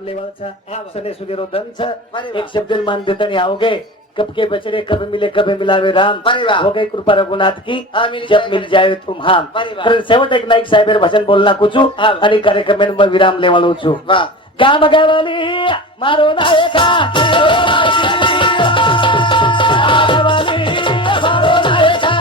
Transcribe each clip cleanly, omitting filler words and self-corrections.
विराम लेवाचा हाँ, सने सुधीरो दन छ अरे एक वाह। शब्द मान देतनी आओगे कब के बचड़े कब मिले कब मिलावे राम अरे वाह। हो गई कृपा रघुनाथ की हाँ, मिल जब जाए मिल करे। जाए तुम हम अरे वाह। कारण शेवट एक नाईक साहेब भजन बोलना कुछू हाँ। आणि कार्यक्रम में विराम लेवालो छु वाह गाम गवली मारो नायका मारो नायका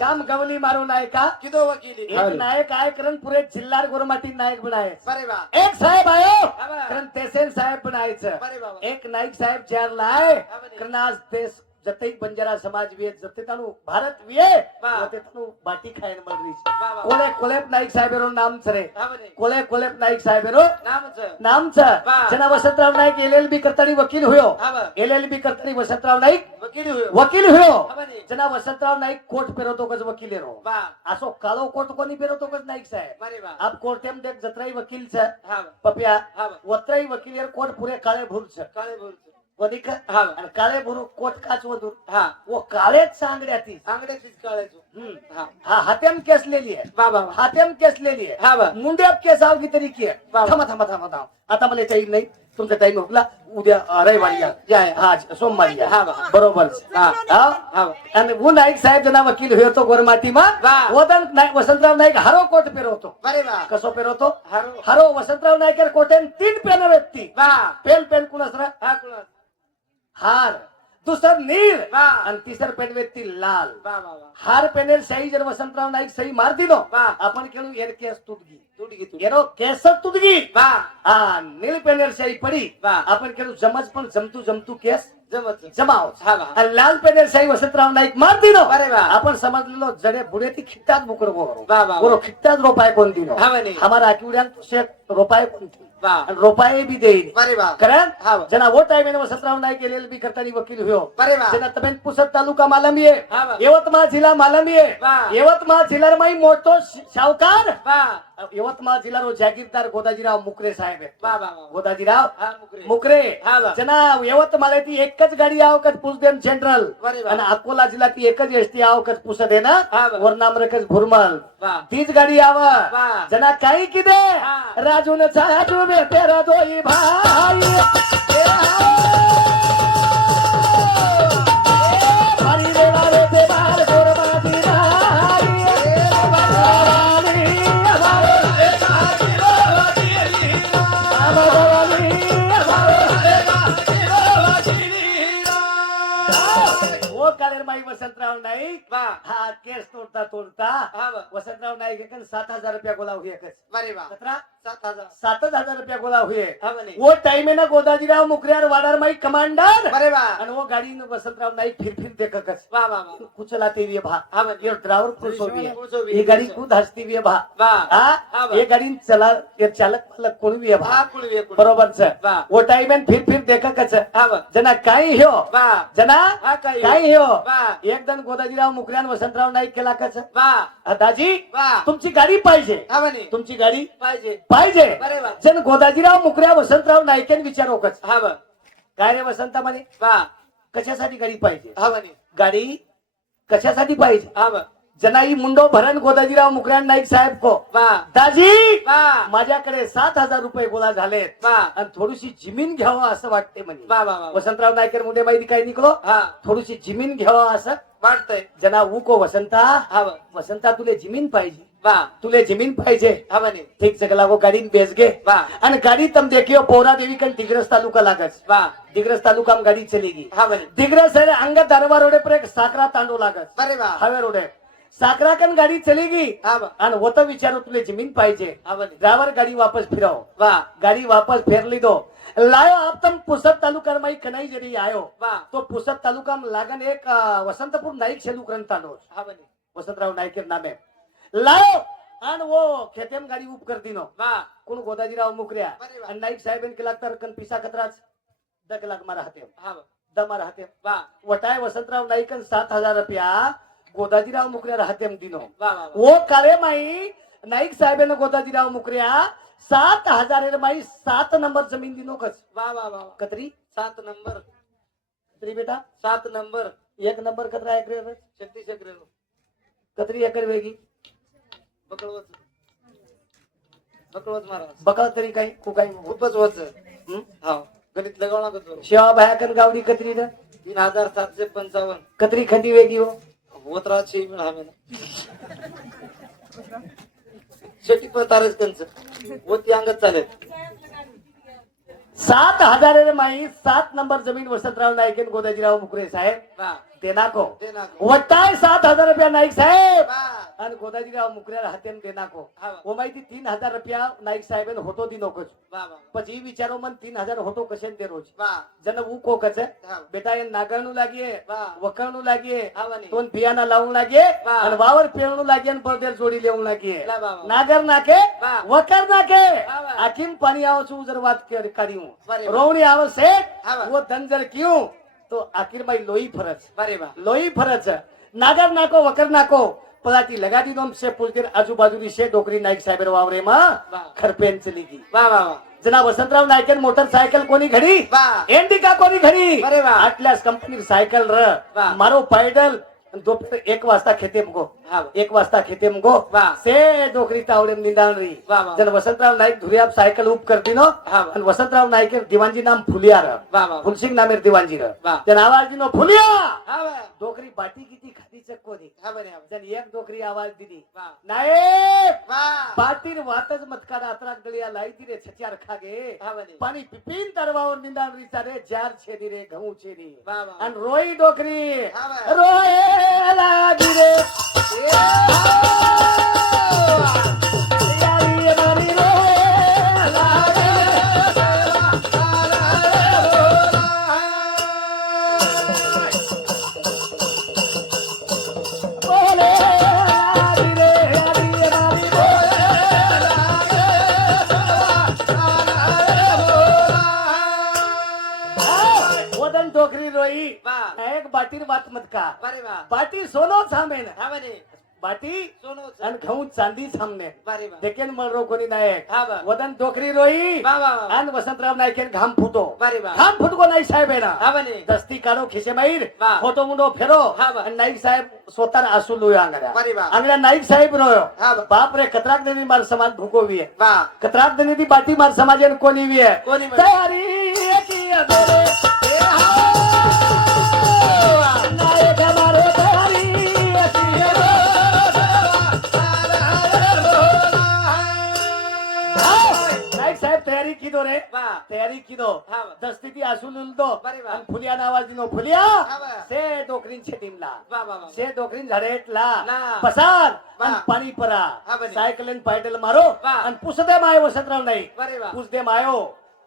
काम गवली मारो नायका किदो वकीली एक नायक आहे कारण पुरे जिल्हार गोरमाटी नायक बनाय अरे वाह एक साहेब आयो आबा. कारण तेसेन साहेब बनायचं अरे बाबा एक नाईक साहेब चार लाय आबा. कारण आज देश जते बंजारा समाज विये जते तानु भारत विये वा. जते तानु बाटी खायन मळरी वा, वा. कोले कोलेप नाईक साहेबरो नाम छरे हावने कोले कोलेप नाईक साहेबरो नामच नाम छ वा. जना वसंतराव नाईक एलएलबी करतानी वकील हुयो हाव एलएलबी करतानी वसंतराव नाईक वकील हुयो वकील हुयो हावने जना वसंतराव नाईक कोट पेरवतो कस वकील रो वाह असो कालो कोट कोणी पेरवतो कस नाईक साहेब अरे वाह आप कोर्टेम देख जत्राई वकील छ हाव पपिया हाव वत्राई वकील यर कोट पुरे काळे भूर छ काळे बोलतो वनिक हाव आणि काळे भूर कोट काच वदूर हा वो काळेच सांगड्याती आंगड्याचीच काळायचो हा हा हातेम केस लेली आहे बाबा हातेम केस लेली आहे हा बा मुंड्यात केस आवगी तरी की आहे. बाबा. थांबा थांबा थांबा थांबा आता मला टाइम नाही तुमचा टाइम हुकला उद्या रविवारी या या हा सोमवारी या हा बा. बरोबर हा हा हा आणि वो नाईक साहेब जना वकील होतो तो गोरमाटी मा वा. वदन नाईक वसंतराव नाईक हारो कोट पेरवतो अरे वाह कसो पेरवतो हारो हारो वसंतराव नाईकर कोटेन 3 पेन व्यक्ती वाह पेन कुणासरा हा कुणाल हार दुसर नील वा. आणि तिसर पेन व्यक्ती लाल वाह वाह वाह हार पेनेल सही जर वसंतराव नाईक सही मार दिलो वा. आपण केळू एर केस तुटगी तुडगी तू एनो केस तुटगी वाह हा नील पेनेल सही पडी वा. आपण केळू जमज पण जमतू केस जमत जमाव हा वा आणि लाल पेनेल सही वसंतराव नाईक मार दिलो अरे वा. आपण समजलेलो जडे बुडे ती खिट्टात बुकड वा, वा. बोरो खिट्टात रोपाय कोण दिलो हा म्हणे. हमारा आकिवड्यान तुसे रोपाय कोण दिलो वाह आणि रोपाय बी देईन अरे वाह कारण हा वा. जना वो टाइम वसंतराव नाईक एलएलबी करतानी वकील हुयो अरे वाह जेना तबेन पुसद तालुका मालमी आहे हा वा. यवतमाळ जिल्हा मालमी आहे वाह. यवतमाळ जिल्ह्यार माई मोठो शावकार वाह यवतमाळ जिल्हारो जागीरदार गोदाजीराव मुकरे साहेब आहे वाह वाह वाह गोदाजीराव हा मुकरे मुकरे हा वा. जना यवतमाळ ती एकच गाडी आवकत पुसदेन सेंट्रल अरे वाह. आणि अकोला जिल्हा ती एकच एसटी आवकत पुसद आहे ना हा वा. वरनाम रकच भुरमल वाह तीच गाडी आव वाह. जना काही किदे हा. राजून चाजू बे तेरा दोई भाई ए हरी देवा रे ते बाल गोरमाती भाई भवानी हमारे वो कालेर माई वसंतराव नाईक वाह हा केस तोडता हा वा. वसंतराव नाईक एकन 7,000 रुपया गोला हुई एकच अरे वाह सतरा 7,000 7,000 रुपया गोला हुए हा म्हणे वो टाइम है ना गोदाजीराव मुखरियार वाडार माई कमांडर अरे वाह आणि वो गाडी न वसंतराव नाईक फिर देखकच वाह वाह वाह कुचलाती हुए भा हा म्हणे ये ड्राइवर खुश हो गया खुश ये गाड़ी खुद हंसती हुई भा वाह हा हा वा. ये गाड़ी चला ये चालक मालक कोणी हुए भा हा कुळवे कुळवे बरोबर छ वाह वो टाइम है फिर देखकच हा वा. जना काही ह्यो वाह जना हा काही काही ह्यो वाह एक दन गोदाजीराव मुखरियान वसंतराव नाईक केला कच वाह दाजी वाह तुमची गाडी पाहिजे हा म्हणे तुमची गाडी पाहिजे पाहिजे अरे वाह जन गोदाजीराव मुकऱ्या वसंतराव नाईकेन विचारोकच हा वा. काय रे वसंता म्हणे वाह कशासाठी गाडी पाहिजे हा म्हणे गाडी कशासाठी पाहिजे हा वा. जनाई मुंडो भरण गोदाजीराव मुकऱ्या नाईक साहेब को वाह दाजी वाह माझ्याकडे 7,000 रुपये गोळा झालेत वाह आणि थोडीशी जमीन घ्यावं असं वाटते म्हणे वाह वाह वाह वसंतराव नाईकर मुंडे माहिती काय निघलो हा थोडीशी जमीन घ्यावं असं वाटतंय जना ऊ को वसंता हा वा. वसंता तुले जमीन पाहिजे वाह तुले जमीन पाहिजे हा म्हणे ठीक जगला वो गाड़ी बेच गे वाह आणि गाड़ी तम देखियो पोरा देवी कन दिग्रस तालुका लागस वाह दिग्रस तालुका में गाड़ी चलेगी हा म्हणे दिग्रस है अंगद दरबा रोडे पर एक साकरा तांडो लागस अरे वाह हावे रोडे साकरा कन गाड़ी चलेगी हा वा. आणि वो तो विचारो तुले जमीन पाहिजे हा म्हणे ड्राइवर गाड़ी वापस फिराओ वाह गाड़ी वापस फेर ली दो लायो आप तम पुसद तालुका में कनाई जरी आयो वाह तो पुसद तालुका में लागन एक वसंतपुर नाईक शेलू तांडो हा म्हणे वसंतराव नाईक के नामे लायो आणि वो खेतेम गाड़ी उप कर दिनो वाह कोण गोदाजीराव मुकऱ्या अरे वा. आणि नाईक साहेबांनी केला तर कन पिसा कतराच 10 लाख मारा हाते हा वा. दमा राहते वाह वटाय वसंतराव नाईकन 7,000 रुपया गोदाजीराव मुकऱ्या राहते दिनो वाह वाह वाह. वो काळे माई नाईक साहेबांना गोदाजीराव मुकऱ्या 7,000 माई 7 नंबर जमीन दी नोकच वा वा वा कतरी 7 नंबर कतरी बेटा 7 नंबर 1 नंबर कतरा एकर 36 एकर कतरी एकर वेगी बकळवच बकळवच महाराज बकळ तरी काही कुकाई खूपच वच हा गणित लगावं लागत बरोबर. शेवा भायाकन गावडी कतरी न 3755 कतरी खंडी वेगी हो होत राहत शेती मिळा शेती पण तारच कंच होती अंगत चालेल 7,000 माई 7 नंबर जमीन वसंतराव नाईक गोदाजीराव मुकरे साहेब वा ते नाको ते ना वट्टाय 7,000 रुपया नाईक साहेब वा आणि गोदाजीराव मुकऱ्याला हातेम ते नाको हा वो माहिती 3,000 रुपया नाईक साहेब होतो दी नोकच वा वा પછી વિચારો મન 3,000 હોતો કશે તે રોજ वा જન હું કો કશે હા બેટા એ નાગરનું લાગીએ वा વકરનું લાગીએ આવવાની તોન પિયાના લાવવું લાગીએ વાહ. અને વાવર પેણનું લાગીએ અને પરદેર જોડી લેવું લાગીએ લા વા વા નાગર નાખે વાહ. વકર નાખે વાહ, વાહ. આખીમ પાણી આવો છું જર વાત કાઢી હું બરે વાહ. રોવણી આવે છે હા, વાહ. वो धनजर क्यों तो आखिर में लोई फरज बरे वा लोई फरज नागर नाको वकर नाको पलाटी लगा दी दोम से पुलतीर आजूबाजूनी से डोकरी नाईक साहेब वावरे मा वाह. खरपेन चली गई वा वा वा जना वसंतराव नायकन मोटरसायकल कोणी घडी वा एंडिका कोणी घडी अरे वा. आटल्यास कंपनी सायकल र वाह. मारो पैदल दोपहर 1 वाजता खेते मगो हा 1 वाजता खेते मगो वाह. से डोकरी तावडे निंदाणरी वाह, वाह. जन वसंतराव नाईक धुरियाब सायकल उप करती नो हा वा आणि वसंतराव नाईक दिवाणजी नाम फुलिया र वा वा फुलसिंग नामेर दिवाणजी र वाह. जन आवाज दिनो फुलिया हा वा डोकरी बाटी किती खाती चक्कोनी हा बरे हा जन एक डोकरी आवाज दिली वा नायक वा बाटीर वातच मतकारा अतराक दळिया लाईती रे छच्यार खागे हा बरे पाणी पिपीन तरवावर निंदाण रीचा रे जार छेदी रे घऊ छेदी वा वा आणि रोई डोकरी हा वा रोये लागी रे यारी मारी रोये लागी बोले लागी रे यारी मारी वदन डोकरी रोई वा एक बाटीर वात मत का बरे वा बाटी सोनो सामेन हा बरे बाटी सोनो आणि घेऊन चांदी सामने बरे वा देखेन मळरो कोणी नायक हा वा वदन डोकरी रोई वा वा आणि वसंतराव नायकेन घाम फुटो बरे वा घाम फुटको नाही साहेब आहे ना हा बरे दस्ती काढो खिसे माहीर वा. फोटो मुंडो फेरो हा वा. आणि नाईक साहेब स्वतः आसू लोय आंगड्या बरे वा आंगड्या नाईक साहेब रोयो हा वा बाप रे कतराक देवी मार समाज भुकोवी आहे वा कतराक देवी ती बाटी मार समाजेन कोणी वी आहे कोणी म्हणे? तयारी की अबेरे नायक हमारे तयारी की नाईक साहेब तयारी की दो रे वा तयारी की दो हा वा दस्ती ती आसू दो बरे वा आणि फुलिया नावाज दिनो फुलिया हा वा से डोकरींचे टीमला वा वा वा से डोकरीन झाडेटला ला. पसार वा. आणि पाणी परा हा बरे. सायकलन पायडल मारो वा. आणि पुसदे माय वसंतराव नाही बरे वा पुसदे मायो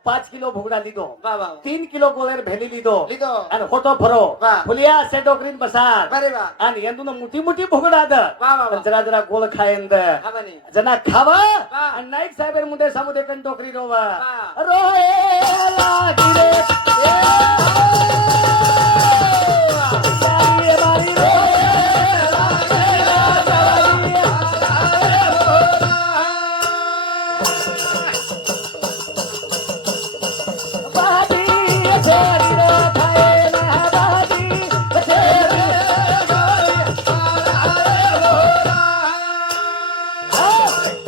5 किलो भुगडा लिदो वा वा 3 किलो गोळेर भेली लिदो लिदो आणि फोटो फरो वा. फुलिया से डोकरीन बसार बरे वा आणि यंदून मोठी मोठी भुगडा द वा वा वा जरा जरा गोळ खायंद हा बरे जना खावा वा. आणि नाईक साहेबेर मुंडे सामुदे कन डोकरी रोवा वा. रोए लागी रे यारी मारी रोए लागी बाजी छोड़ी रो खाए ना बाजी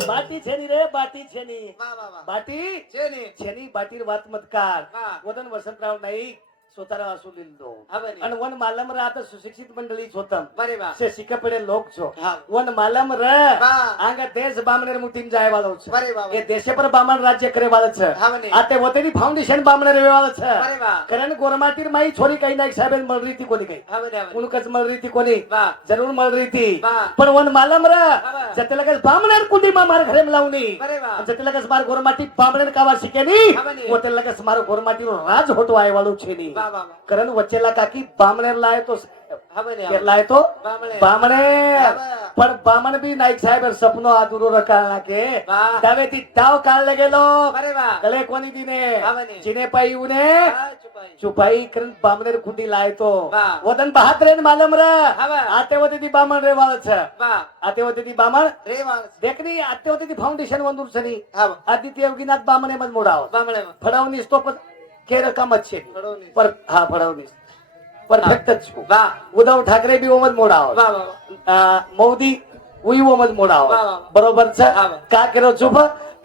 बाटी छेनी रे बाटी छेनी वा वा वा बाटी छेनी छेनी बाटीर वात मतकार वा वदन वसंतराव नाईक स्वतःला असू लिहिलो हा बरे आणि वन मालम र आता सुशिक्षित मंडळीच होतं बरे वा से शिकपडे लोक छो हा वन मालम र वा आंगा देश बामणेर मुटीम जाय वालो छ बरे वा ए देशे पर बामण राज्य करे वालो छ हा बरे आते वतेनी फाउंडेशन बामणेर वे वालो छ बरे वा कारण गोरमाटीर माई छोरी काही नाही साहेब मल रीती कोणी काही हा बरे हा बरे उनकच मल रीती कोणी वा जरूर मल रीती वा पण वन मालम र वा जते लगस बामणेर कुंडी मा मार घरे लावणी बरे वा जते लगस मार गोरमाटी बामणेर कावा शिकेनी हा बरे वते लगस मार गोरमाटी राज होतो आय वालो छेनी वा वा वा कारण वच्चेला काकी बामणेरला आहे तो हा म्हणे કેટલાય તો બામણે. બામણે બામણે. પણ બામણ બી નાઈક સાહેબ સપનો અધૂરો રખાણા કે વાહ. દાવેથી તાવ કાળ લગેલો અરે વાહ ગલે કોની દીને બામણે. જીને પાયું ને હા, છુપાઈ. ચુપાઈ કરન બામણે ખુંડી લાય તો વાહ. વદન બહાદરે માલમ રે હવે. આતે વતીથી બામણ રે વાળ છે વાહ આતે વતીથી બામણ રે માણસ દેખની આતે વતીથી ફાઉન્ડેશન વંદુર છે ની હા આદિત્ય યોગીનાથ બામણે મત મોડાવ બામણેમાં ફળાવની તો કે રકમ જ છે ફળવણી. પર હા ફળાવની પરફેક્ટ જ છું વાહ ઉद्धવ ઠાકરે બી ઓમ જ મોડાવ વાહ વાહ મોદી ઉઈવો મત મોડાવ વાહ, વાહ. બરોબર છે હા, વાહ. કા કેરો ચૂપ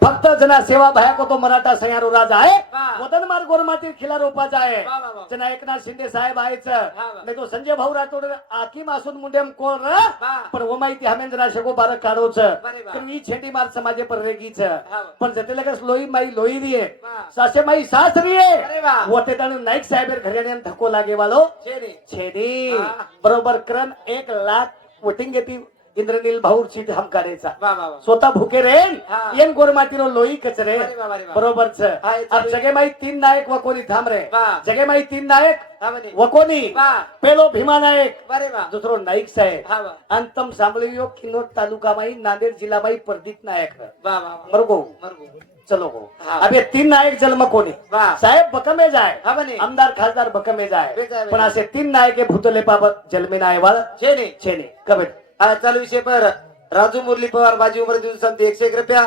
ફક્ત जना सेवा भाया तो मराठा सयारो राजा आहे वाह. वतन मार गोरमाटी खिला रोपाचा आहे वाह, वाह, वाह. जना एकनाथ शिंदे साहेब आहेच वाह. नाही तो संजय भाऊ राठोड आकी मासून मुंडेम कोण र वाह. पण वो माहिती हमेंद्र शको बार काढो छ बरे वाह. पण ही छेटी मार समाजे पर रेगी छ वाह. पण जते लगस लोई माई लोई री आहे वाह. सासे माई सास री आहे अरे वाह. वते तण नाईक साहेब घरण्याने धक्को लागे वालो છે ને छेदी वाह. बरोबर करण 1,00,000 वोटिंग येते इंद्रनील भाऊ सीट हम करायचा વાહ વાહ વાહ स्वतः भूके रेन हा. येन गोरमातीरो लोई कचरे अरे वा, अरे वा. बरोबर छ हा, हे अब चालू. जगे माई 3 नायक वकोनी थांब रे वाह. जगे माई 3 नायक હા મને वकोनी વાહ पेलो भीमा नायक બરે વાહ दुसरो नाईक साहेब હા વાહ अंतम सांभळियो किनोट तालुका माई नांदेड जिल्हा माई प्रदीप नायक વાહ વાહ વાહ. मरगो મરગું चलो गो हा. अब ये 3 नायक जन्म कोणी वाह साहेब बकमे जाय हा म्हणे आमदार खासदार बकमे जाय बेजाय, पण बेजाय. असे 3 नायक हे भूतले बाबत जन्मे नाय वाळ છે ને छेने कबड हा चालू विषय पर राजू मुरली पवार बाजी उमर दिवसांती 101 रुपया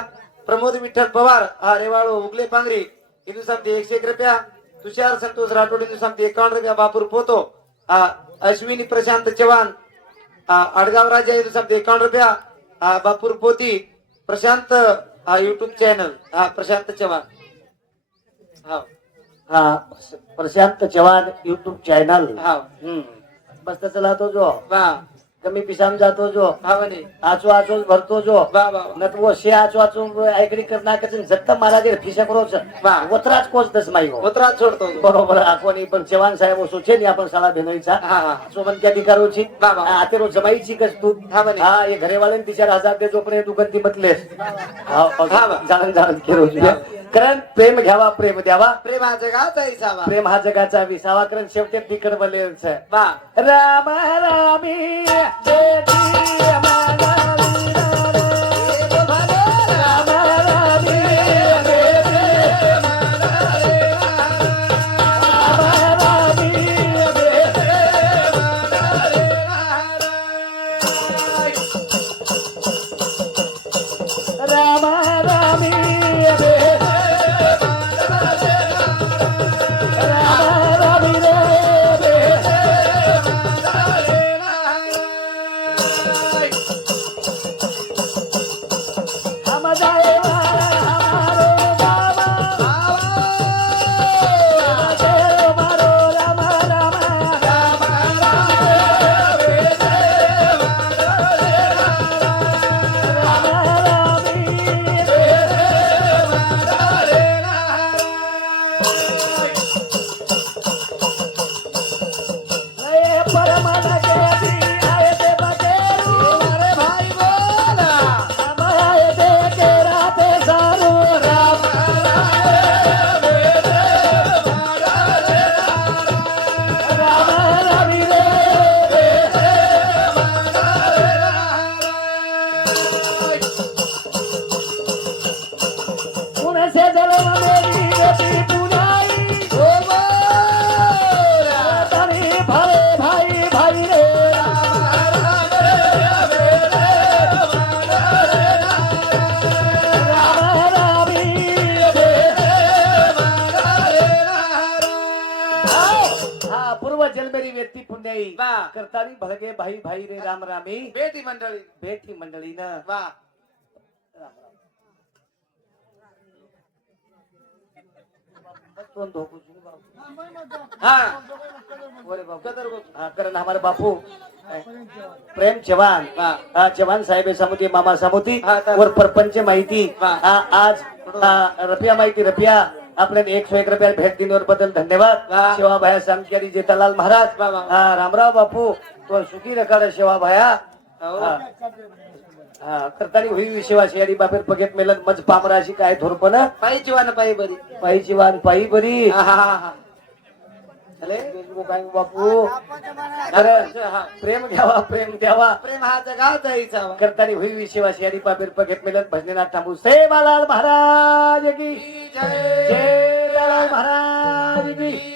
प्रमोद विठ्ठल पवार हा रेवाळो उगले पांगरी दिवसांती 101 रुपया तुषार संतोष राठोड दिवसांती 51 रुपया बापूर पोतो हा अश्विनी प्रशांत चव्हाण हा आडगाव राजा दिवसांती 51 रुपया हा बापूर पोती प्रशांत हा युट्यूब चॅनल हा प्रशांत चव्हाण हा हा प्रशांत चव्हाण युट्यूब चॅनल हा मस्त चला तो जो वाह कमी पिसाम जातो जो हा म्हणे आचो आचो भरतो जो वाह वाह वाह. नत वो शे आचो आचो ऐकडी करना कचन जत्त महाराज फिशक रोच वाह. वत्राच कोच दस माई हो उतरात सोडतो तो. बरोबर आकोनी पण चव्हाण साहेब वो सोचे नी आपण साला भेनोईचा हा हा सोबत क्या अधिकारोची वाह, वाह. आते रो जमाईची कस तू हा म्हणे. हा ये घरे वाले 3,000 दे जोपणे दुकान ती मतलेस हा हा, वाह. जाणून जाणून केरो हा. कारण प्रेम घ्यावा प्रेम द्यावा प्रेमाचा गावचा हिसाबा प्रेम हा जगाचा विसावा कारण शेवटी तिकड बलेच वा राम रामी बेटी मनाली राम रामी बेटी मनाली राम रामी बेटी मनाली राम रामी बेटी राम रामी रे हम जाए हमारे बाबा तेरो मारो राम राम राम परमन के दी आए ते बटेरू अरे भाई बोला हम आए ते के राते सारू राम राम रवि रे पुणे से जलम मेरी बेटी पुनाई तनी भले भाई भाई रे राम रामी हा पूर्व जन्मेरी व्यक्ती पुण्याई वा. करतानी भलगे भाई भाई रे राम रामी बेटी मंडळी बेटी मंडळीनं वा हा ओरे बापू. कदर गो हाँ, कारण हमारे बापू प्रेम चव्हाण हाँ. हाँ, चव्हाण साहेब सामुती मामा सामुती हाँ, तर- और परपंच माहिती हाँ. हाँ, आज रपिया माहिती रपिया आपल्याला 101 रुपया भेट दिल्यावर बद्दल धन्यवाद वाह. शिवाभाया सामकेरी जेठालाल महाराज वाह, वाह. हाँ, रामराव बापू तो सुखी रखाड शिवाभाया हो. हा करतानी हुई शिवा शेरी बापेर पगेत मेलन मज पामराशी काय थोरपण पायी जीवान पायी बरी पायी जीवान पायी बरी हा हा हा हा. अले काय बापू तर प्रेम घ्यावा प्रेम द्यावा प्रेम हा जगाचा इचावा करतानी हुई विषयवासी आणि पापीर पगेत मिलन भजनेनाथ थांबू से बालाल महाराज की जय जय बालाल महाराज की